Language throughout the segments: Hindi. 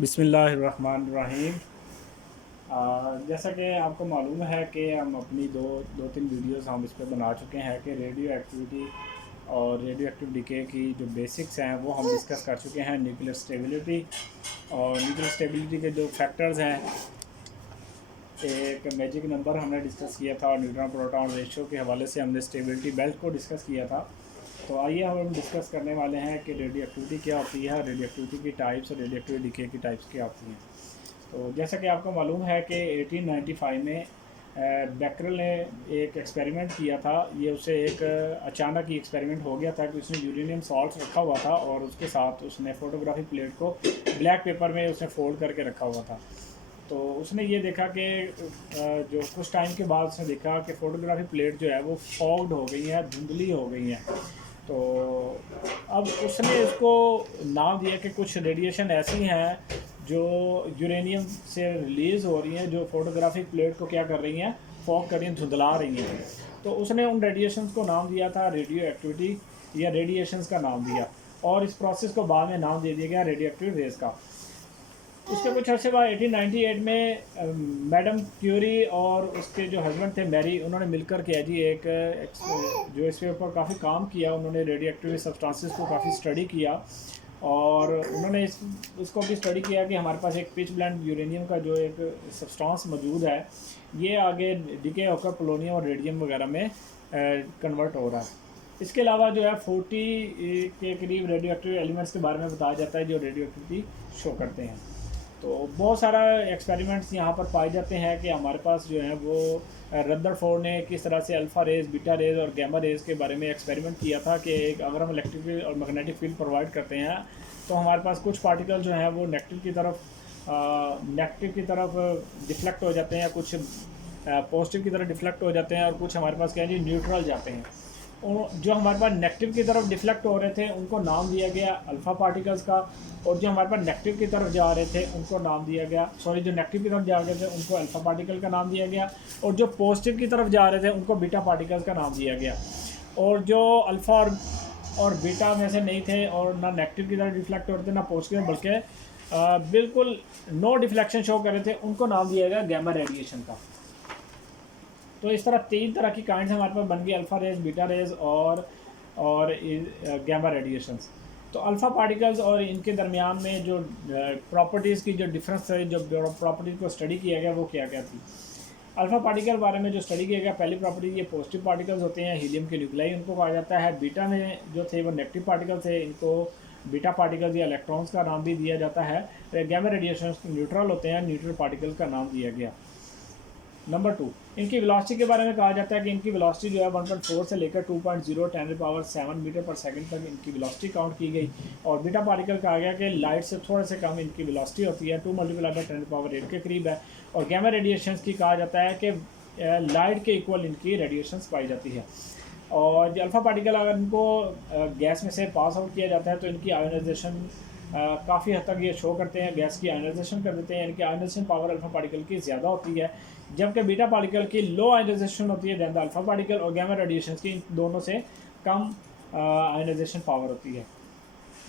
बिस्मिल्लाहिर्रहमानिर्रहीम। जैसा कि आपको मालूम है कि हम अपनी दो तीन वीडियोस हम इस पर बना चुके हैं कि रेडियो एक्टिविटी और रेडियो एक्टिव डिके की जो बेसिक्स हैं वो हम डिस्कस कर चुके हैं। न्यूक्लियर स्टेबिलिटी और न्यूक्लियर स्टेबिलिटी के जो फैक्टर्स हैं, एक मैजिक नंबर हमने डिस्कस किया था और न्यूट्रॉन प्रोटॉन रेशियो के हवाले से हमने स्टेबिलिटी बेल्ट को डिस्कस किया था। तो आइए हम डिस्कस करने वाले हैं कि रेडियो एक्टिविटी क्या होती है, रेडियो एक्टिविटी की टाइप्स और रेडियो एक्टिव डिके की टाइप्स क्या होती हैं। तो जैसा कि आपको मालूम है कि 1895 में बैकरल ने एक एक्सपेरिमेंट किया था। ये उसे एक अचानक ही एक्सपेरिमेंट हो गया था कि उसने यूरेनियम सॉल्ट रखा हुआ था और उसके साथ उसने फोटोग्राफी प्लेट को ब्लैक पेपर में उसने फोल्ड करके रखा हुआ था। तो उसने ये देखा कि जो कुछ टाइम के बाद उसने देखा कि फ़ोटोग्राफी प्लेट जो है वो फॉग्ड हो गई है, धुंधली हो गई हैं। तो अब उसने इसको नाम दिया कि कुछ रेडिएशन ऐसी हैं जो यूरेनियम से रिलीज़ हो रही हैं, जो फोटोग्राफिक प्लेट को क्या कर रही हैं, फॉग कर रही हैं, धुंधला रही हैं। तो उसने उन रेडिएशंस को नाम दिया था रेडियो एक्टिविटी या रेडिएशंस का नाम दिया, और इस प्रोसेस को बाद में नाम दे दिया गया रेडियो एक्टिव रेज का। उसके कुछ अर्से बाद 1898 में मैडम क्यूरी और उसके जो हस्बैंड थे मैरी, उन्होंने मिलकर किया जी एक जो इसके ऊपर काफ़ी काम किया। उन्होंने रेडियो एक्टिव सब्सटेंसेस को काफ़ी स्टडी किया और उन्होंने इसको भी स्टडी किया कि हमारे पास एक पिच ब्लेंड यूरेनियम का जो एक सब्सटेंस मौजूद है, ये आगे डिके होकर पोलोनियम और रेडियम वगैरह में कन्वर्ट हो रहा है। इसके अलावा जो है 40 के करीब रेडियो एक्टिव एलिमेंट्स के बारे में बताया जाता है जो रेडियो एक्टिविटी शो करते हैं। तो बहुत सारा एक्सपेरिमेंट्स यहाँ पर पाए जाते हैं कि हमारे पास जो है वो रदरफोर्ड ने किस तरह से अल्फ़ा रेज, बीटा रेज और गैमा रेज के बारे में एक्सपेरिमेंट किया था कि अगर हम इलेक्ट्रिक और मैग्नेटिक फील्ड प्रोवाइड करते हैं तो हमारे पास कुछ पार्टिकल जो हैं वो नेगेटिव की तरफ डिफ्लेक्ट हो जाते हैं, कुछ पॉजिटिव की तरफ डिफ्लेक्ट हो जाते हैं और कुछ हमारे पास क्या है जी न्यूट्रल जाते हैं। जो हमारे पास नेगेटिव की तरफ डिफ्लेक्ट हो रहे थे उनको नाम दिया गया अल्फ़ा पार्टिकल्स का, और जो हमारे पास नेगेटिव की तरफ जा रहे थे उनको नाम दिया गया जो नेगेटिव की तरफ जा रहे थे उनको अल्फ़ा पार्टिकल का नाम दिया गया, और जो पॉजिटिव की तरफ जा रहे थे उनको बीटा पार्टिकल्स का नाम दिया गया। और जो अल्फ़ा और बीटा में से नहीं थे और ना नेगेटिव की तरफ डिफ्लेक्ट हो रहे थे ना पॉजिटिव, बल्कि बिल्कुल नो डिफ्लेक्शन शो कर रहे थे, उनको नाम दिया गया गैमा रेडिएशन का। तो इस तरह 3 तरह की काइंड्स हमारे पास बन गई, अल्फ़ा रेज, बीटा रेज और गैमा रेडिएशंस। तो अल्फ़ा पार्टिकल्स और इनके दरमियान में जो प्रॉपर्टीज़ की जो डिफरेंस है, जो प्रॉपर्टीज़ को स्टडी किया गया वो क्या क्या थी। अल्फ़ा पार्टिकल बारे में जो स्टडी किया गया, पहली प्रॉपर्टी ये पॉजिटिव पार्टिकल्स होते हैं, हीलियम के न्यूक्लाई उनको कहा जाता है। बीटा में जो थे वो नेगेटिव पार्टिकल थे, इनको बीटा पार्टिकल्स या इलेक्ट्रॉन्स का नाम भी दिया जाता है। गैमा रेडिएशन न्यूट्रल होते हैं, न्यूट्रल पार्टिकल्स का नाम दिया गया। नंबर 2, इनकी वेलोसिटी के बारे में कहा जाता है कि इनकी वेलोसिटी जो है 1.4 से लेकर 2.0 10⁷ मीटर पर सेकंड तक इनकी वेलोसिटी काउंट की गई। और बीटा पार्टिकल कहा गया कि लाइट से थोड़ा से कम इनकी वेलोसिटी होती है, 2 × 10⁸ के करीब है। और गैमा रेडिएशंस की कहा जाता है कि लाइट के इक्वल इनकी रेडिएशंस पाई जाती है। और जो अल्फ़ा पार्टिकल अगर इनको गैस में से पास आउट किया जाता है तो इनकी आयोनाइजेशन काफ़ी हद तक ये शो करते हैं, गैस की आयोनाइजेशन कर देते हैं, इनकी आयोनाइजेशन पावर अल्फ़ा पार्टिकल की ज़्यादा होती है, जबकि बीटा पार्टिकल की लो आयोनाइजेशन होती है दैन द अल्फ़ा पार्टिकल, और गैमा रेडिएशन की दोनों से कम आयोनाइजेशन पावर होती है।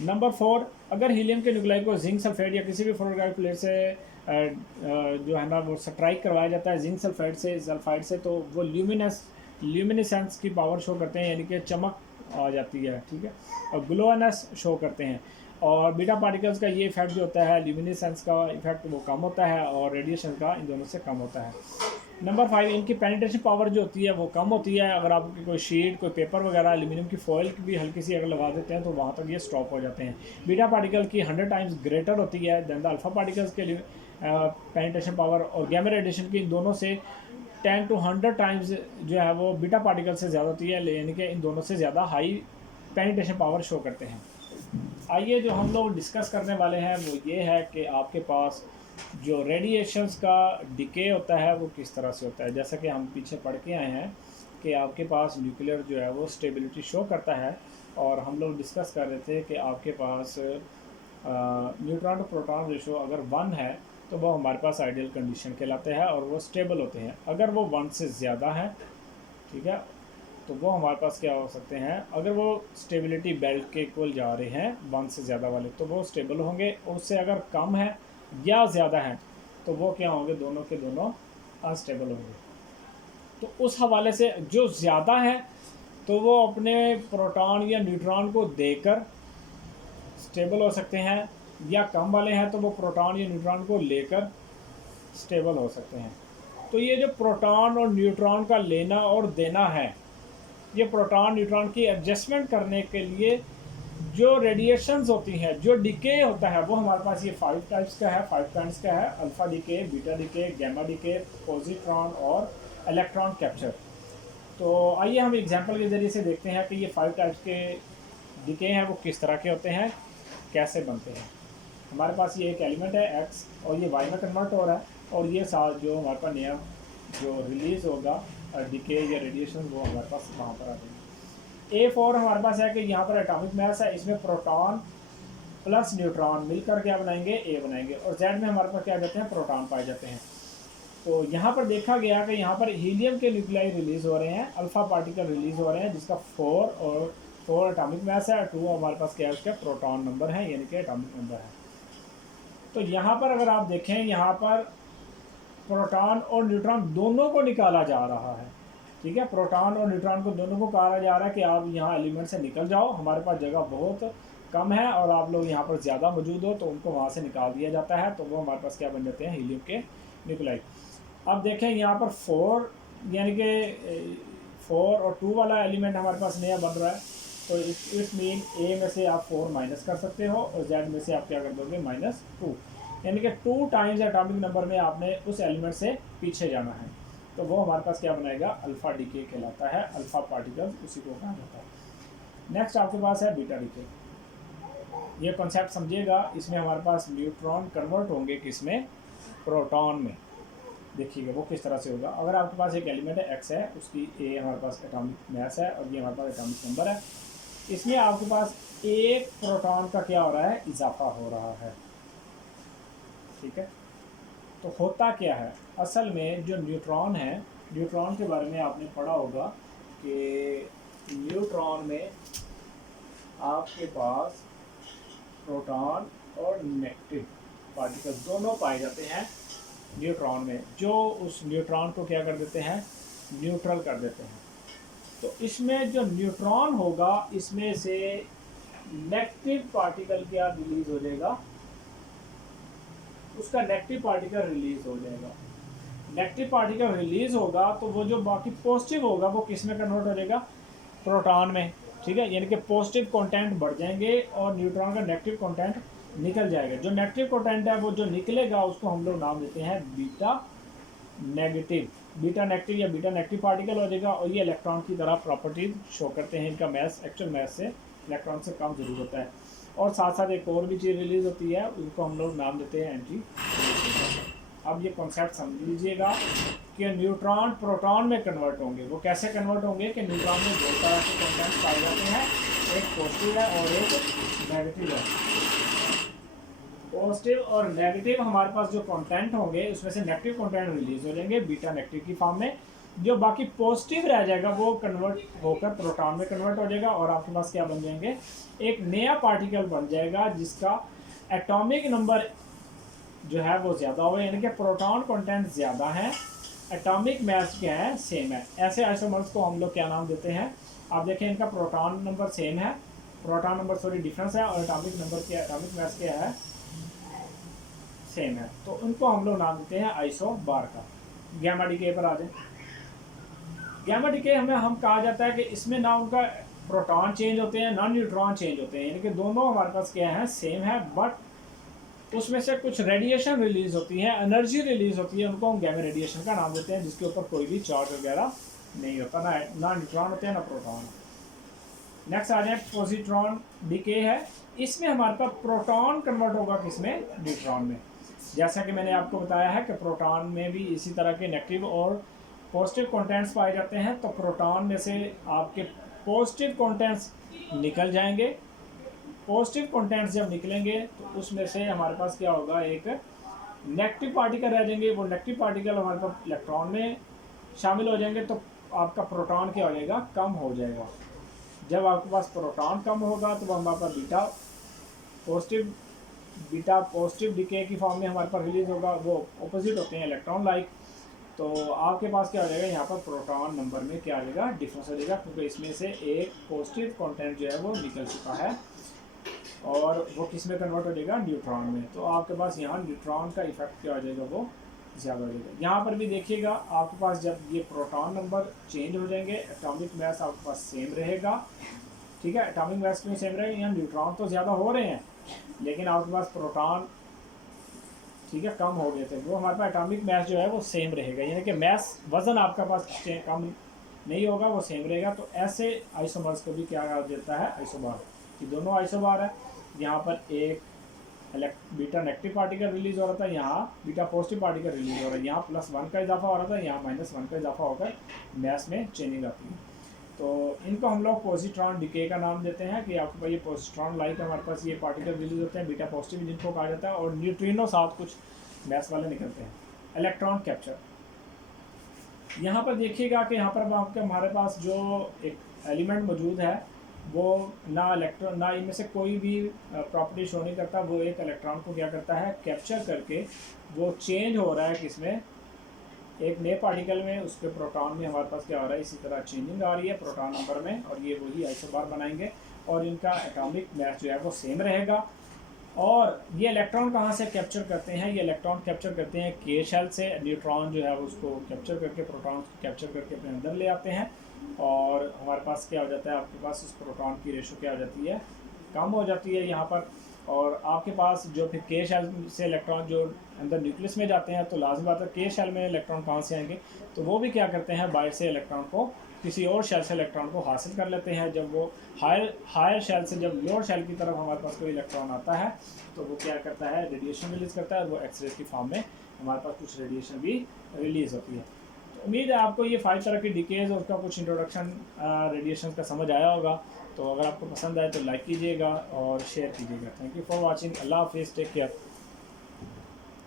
नंबर 4, अगर हीलियम के न्यूक्लाई को जिंक सल्फेट या किसी भी फोटोग्राफिक प्लेट से जो है ना वो स्ट्राइक करवाया जाता है जिंक सल्फाइड से, तो वो ल्यूमिनेसेंस की पावर शो करते हैं, यानी कि चमक आ जाती है, ठीक है, और ग्लोनेस शो करते हैं। और बीटा पार्टिकल्स का ये इफेक्ट जो होता है, ल्यूमिनेसेंस का इफेक्ट वो कम होता है और रेडिएशन का इन दोनों से कम होता है। नंबर 5, इनकी पेनिट्रेशन पावर जो होती है वो कम होती है। अगर आप कोई शीट, कोई पेपर वगैरह, एल्यूमिनियम की फॉइल भी हल्की सी अगर लगा देते हैं तो वहाँ तक ये स्टॉप हो जाते हैं। बीटा पार्टिकल की 100 टाइम्स ग्रेटर होती है दैन द अल्फ़ा पार्टिकल्स के लिए पेनिट्रेशन पावर, और गैमा रेडिएशन की इन दोनों से 10 to 100 टाइम्स जो है वो बीटा पार्टिकल से ज़्यादा होती है, यानी कि इन दोनों से ज़्यादा हाई पेनिट्रेशन पावर शो करते हैं। आइए जो हम लोग डिस्कस करने वाले हैं वो ये है कि आपके पास जो रेडिएशंस का डिके होता है वो किस तरह से होता है। जैसा कि हम पीछे पढ़ के आए हैं कि आपके पास न्यूक्लियर जो है वो स्टेबिलिटी शो करता है, और हम लोग डिस्कस कर रहे थे कि आपके पास न्यूट्रॉन टू प्रोटॉन रेशो अगर 1 है तो वो हमारे पास आइडियल कंडीशन कहलाते हैं और वो स्टेबल होते हैं। अगर वो 1 से ज़्यादा है, ठीक है, तो वो हमारे पास क्या हो सकते हैं, अगर वो स्टेबिलिटी बेल्ट के इक्वल जा रहे हैं 1 से ज़्यादा वाले तो वो स्टेबल होंगे, और उससे अगर कम है या ज़्यादा हैं तो वो क्या होंगे, दोनों के दोनों अनस्टेबल होंगे। तो उस हवाले से जो ज़्यादा है तो वो अपने प्रोटॉन या न्यूट्रॉन को देकर स्टेबल हो सकते हैं, या कम वाले हैं तो वो प्रोटॉन या न्यूट्रॉन को लेकर स्टेबल हो सकते हैं। तो ये जो प्रोटॉन और न्यूट्रॉन का लेना और देना है, ये प्रोटॉन न्यूट्रॉन की एडजस्टमेंट करने के लिए जो रेडिएशंस होती हैं, जो डिके होता है, वो हमारे पास ये 5 टाइप्स का है, 5 काइंड्स का है। Alpha decay, beta decay, gamma decay, positron और इलेक्ट्रॉन कैप्चर। तो आइए हम एग्जांपल के ज़रिए से देखते हैं कि ये 5 टाइप्स के डिके हैं वो किस तरह के होते हैं, कैसे बनते हैं। हमारे पास ये एक एलिमेंट है एक्स, और ये वाई में कन्वर्ट हो रहा है, और ये साथ जो हमारे पास नया जो रिलीज़ होगा डिके या रेडिएशन, वो हमारे पास वहाँ पर आ जाएंगे। A4 हमारे पास है कि यहाँ पर एटॉमिक मास है, इसमें प्रोटॉन प्लस न्यूट्रॉन मिलकर क्या बनाएंगे, A बनाएंगे। और Z में हमारे पास क्या जाते हैं, प्रोटॉन पाए जाते हैं। तो यहाँ पर देखा गया कि यहाँ पर हीलियम के न्यूक्लियाई रिलीज़ हो रहे हैं, अल्फ़ा पार्टिकल रिलीज़ हो रहे हैं, जिसका 4 एटॉमिक मास है, 2 हमारे पास क्या है, उसका प्रोटॉन नंबर है, यानी कि एटॉमिक नंबर है। तो यहाँ पर अगर आप देखें, यहाँ पर प्रोटॉन और न्यूट्रॉन दोनों को निकाला जा रहा है। ठीक है, प्रोटॉन और न्यूट्रॉन को दोनों को कहा जा रहा है कि आप यहाँ एलिमेंट से निकल जाओ, हमारे पास जगह बहुत कम है और आप लोग यहाँ पर ज़्यादा मौजूद हो, तो उनको वहाँ से निकाल दिया जाता है। तो वो हमारे पास क्या बन जाते हैं, हीलियम के न्यूक्लाई। अब देखें यहाँ पर 4 यानी कि 4 और 2 वाला एलिमेंट हमारे पास नया बन रहा है। तो इस मीन ए में से आप 4 माइनस कर सकते हो, और जेड में से आप क्या कर दोगे, -2, यानी कि 2 टाइम्स एटॉमिक नंबर में आपने उस एलिमेंट से पीछे जाना है। तो वो हमारे पास क्या बनाएगा, अल्फ़ा डीके कहलाता है, अल्फ़ा पार्टिकल्स उसी को कहा जाता है। नेक्स्ट आपके पास है बीटा डीके। ये कॉन्सेप्ट समझिएगा, इसमें हमारे पास न्यूट्रॉन कन्वर्ट होंगे किसमें, प्रोटॉन में। देखिएगा वो किस तरह से होगा। अगर आपके पास एक एलिमेंट है एक्स है, उसकी ए हमारे पास एटॉमिक मास है और ये हमारे पास एटॉमिक नंबर है, इसमें आपके पास एक प्रोटॉन का क्या हो रहा है, इजाफा हो रहा है। ठीक है, तो होता क्या है असल में, जो न्यूट्रॉन है, न्यूट्रॉन के बारे में आपने पढ़ा होगा कि न्यूट्रॉन में आपके पास प्रोटॉन और नेगेटिव पार्टिकल दोनों पाए जाते हैं न्यूट्रॉन में, जो उस न्यूट्रॉन को क्या कर देते हैं, न्यूट्रल कर देते हैं। तो इसमें जो न्यूट्रॉन होगा, इसमें से नेगेटिव पार्टिकल क्या रिलीज हो जाएगा, उसका नेगेटिव पार्टिकल रिलीज हो जाएगा। नेगेटिव पार्टिकल रिलीज होगा तो वो जो बाकी पॉजिटिव होगा वो किस में कन्वर्ट हो जाएगा, प्रोटॉन में। ठीक है, यानी कि पॉजिटिव कंटेंट बढ़ जाएंगे और न्यूट्रॉन का नेगेटिव कंटेंट निकल जाएगा। जो नेगेटिव कंटेंट है वो जो निकलेगा उसको हम लोग नाम देते हैं बीटा नेगेटिव। बीटा नेगेटिव या बीटा नेगेटिव पार्टिकल हो जाएगा, और ये इलेक्ट्रॉन की तरह प्रॉपर्टीज शो करते हैं। इनका मास एक्चुअल मास से इलेक्ट्रॉन से कम जरूर होता है। और साथ साथ एक और भी चीज़ रिलीज होती है, उनको हम लोग नाम देते हैं एंटी। अब ये कॉन्सेप्ट समझ लीजिएगा कि न्यूट्रॉन प्रोटॉन में कन्वर्ट होंगे। वो कैसे कन्वर्ट होंगे कि न्यूट्रॉन में 2 तरह के कंटेंट्स पाए जाते हैं, एक पॉजिटिव है और एक नेगेटिव है। पॉजिटिव और नेगेटिव हमारे पास जो कंटेंट होंगे उसमें से नेगेटिव कंटेंट रिलीज हो जाएंगे बीटा नेगेटिव की फॉर्म में। जो बाकी पॉजिटिव रह जाएगा वो कन्वर्ट होकर प्रोटॉन में कन्वर्ट हो जाएगा, और आपके पास क्या बन जाएंगे, एक नया पार्टिकल बन जाएगा जिसका एटॉमिक नंबर जो है वो ज़्यादा होगा, यानी कि प्रोटॉन कंटेंट ज़्यादा है, एटॉमिक मास क्या है, सेम है। ऐसे आइसोमर्स को हम लोग क्या नाम देते हैं, आप देखें इनका प्रोटॉन नंबर सेम है, प्रोटॉन नंबर सॉरी डिफरेंस है, और एटॉमिक नंबर क्या, एटॉमिक मास क्या है, सेम है। तो उनको हम लोग नाम देते हैं आइसोबार का। गैमा डीके पर आ जाए। गैमा डीके हमें हम कहा जाता है कि इसमें ना उनका प्रोटॉन चेंज होते हैं ना न्यूट्रॉन चेंज होते हैं, यानी कि दोनों हमारे पास क्या है, सेम है, बट उसमें से कुछ रेडिएशन रिलीज होती है, एनर्जी रिलीज होती है, उनको हम गैमा रेडिएशन का नाम देते हैं, जिसके ऊपर कोई भी चार्ज वगैरह नहीं होता, ना न्यूट्रॉन होते हैं ना प्रोटॉन। नेक्स्ट आ जाए पॉजिट्रॉन डीके है। इसमें हमारे पास प्रोटॉन कन्वर्ट होगा किसमें, न्यूट्रॉन में। जैसा कि मैंने आपको बताया है कि प्रोटॉन में भी इसी तरह के नेगेटिव और पॉजिटिव कंटेंट्स पाए जाते हैं। तो प्रोटॉन में से आपके पॉजिटिव कंटेंट्स निकल जाएंगे। पॉजिटिव कंटेंट्स जब निकलेंगे तो उसमें से हमारे पास क्या होगा, एक नेगेटिव पार्टिकल रह जाएंगे। वो नेगेटिव पार्टिकल हमारे पास इलेक्ट्रॉन में शामिल हो जाएंगे। तो आपका प्रोटॉन क्या हो जाएगा, कम हो जाएगा। जब आपके पास प्रोटॉन कम होगा तो हमारे पास बीटा पॉजिटिव डिके की फॉर्म में हमारे पास रिलीज होगा, वो ऑपोजिट होते हैं इलेक्ट्रॉन लाइक। तो आपके पास क्या हो जाएगा, यहाँ पर प्रोटॉन नंबर में क्या आ जाएगा, डिफरेंस हो जाएगा, क्योंकि इसमें से एक पॉजिटिव कंटेंट जो है वो निकल चुका है और वो किस में कन्वर्ट हो जाएगा, न्यूट्रॉन में। तो आपके पास यहाँ न्यूट्रॉन का इफेक्ट क्या हो जाएगा, वो ज़्यादा हो जाएगा। यहाँ पर भी देखिएगा आपके पास जब ये प्रोटॉन नंबर चेंज हो जाएंगे, एटॉमिक मास आपके पास सेम रहेगा, ठीक है। एटॉमिक मास क्यों सेम रहेगा, यहाँ न्यूट्रॉन तो ज़्यादा हो रहे हैं लेकिन आपके पास प्रोटॉन, ठीक है, कम हो गए थे, वो हमारे पास एटॉमिक मास जो है वो सेम रहेगा, यानी कि मास वज़न आपका पास कम नहीं होगा, वो सेम रहेगा। तो ऐसे आइसोमर्स को भी क्या कहा जाता है, आइसोबार, कि दोनों आइसोबार है। यहाँ पर एक बीटा नेगेटिव पार्टिकल रिलीज हो रहा था, यहाँ बीटा पॉजिटिव पार्टिकल रिलीज हो रहा है, यहाँ +1 का इजाफा हो रहा था, यहाँ -1 का इजाफा होकर मास में चेंजिंग आती है। तो इनको हम लोग पॉजिट्रॉन डिके का नाम देते हैं कि आपके पास ये पॉजिट्रॉन लाइक हमारे पास ये पार्टिकल रिलीज होते हैं, बीटा पॉजिटिव जिनको कहा जाता है, और न्यूट्रिनो साथ कुछ मास वाले निकलते हैं। इलेक्ट्रॉन कैप्चर, यहाँ पर देखिएगा कि यहाँ पर आपके हमारे पास जो एक एलिमेंट मौजूद है वो ना इलेक्ट्रॉन, ना इनमें से कोई भी प्रॉपर्टी शो नहीं करता, वो एक इलेक्ट्रॉन को क्या करता है, कैप्चर करके वो चेंज हो रहा है किसमें, एक नए पार्टिकल में, उसके प्रोटॉन में हमारे पास क्या हो रहा है, इसी तरह चेंजिंग आ रही है प्रोटॉन नंबर में, और ये वही आइसोबार बनाएंगे और इनका एटॉमिक मास जो है वो सेम रहेगा। और ये इलेक्ट्रॉन कहाँ से कैप्चर करते हैं, ये इलेक्ट्रॉन कैप्चर करते हैं के शेल से, न्यूट्रॉन जो है उसको कैप्चर करके, प्रोटॉन को कैप्चर करके अपने अंदर ले आते हैं, और हमारे पास क्या हो जाता है, आपके पास उस प्रोटॉन की रेशो क्या हो जाती है, कम हो जाती है यहाँ पर। और आपके पास जो फिर के शेल से इलेक्ट्रॉन जो अंदर न्यूक्लियस में जाते हैं, तो लाजमी बात है के शेल में इलेक्ट्रॉन कहाँ से आएंगे, तो वो भी क्या करते हैं, बाहर से इलेक्ट्रॉन को, किसी और शेल से इलेक्ट्रॉन को हासिल कर लेते हैं। जब वो हायर शेल से जब लोअर शेल की तरफ हमारे पास कोई इलेक्ट्रॉन आता है तो वो क्या करता है, रेडिएशन रिलीज़ करता है, वो एक्सरे की फॉर्म में हमारे पास कुछ रेडिएशन भी रिलीज़ होती है। तो उम्मीद है आपको ये 5 तरह की डिकेज और उसका कुछ इंट्रोडक्शन रेडिएशन का समझ आया होगा। तो अगर आपको पसंद आए तो लाइक कीजिएगा और शेयर कीजिएगा। Thank you for watching. अल्लाह हाफिज़, टेक केयर।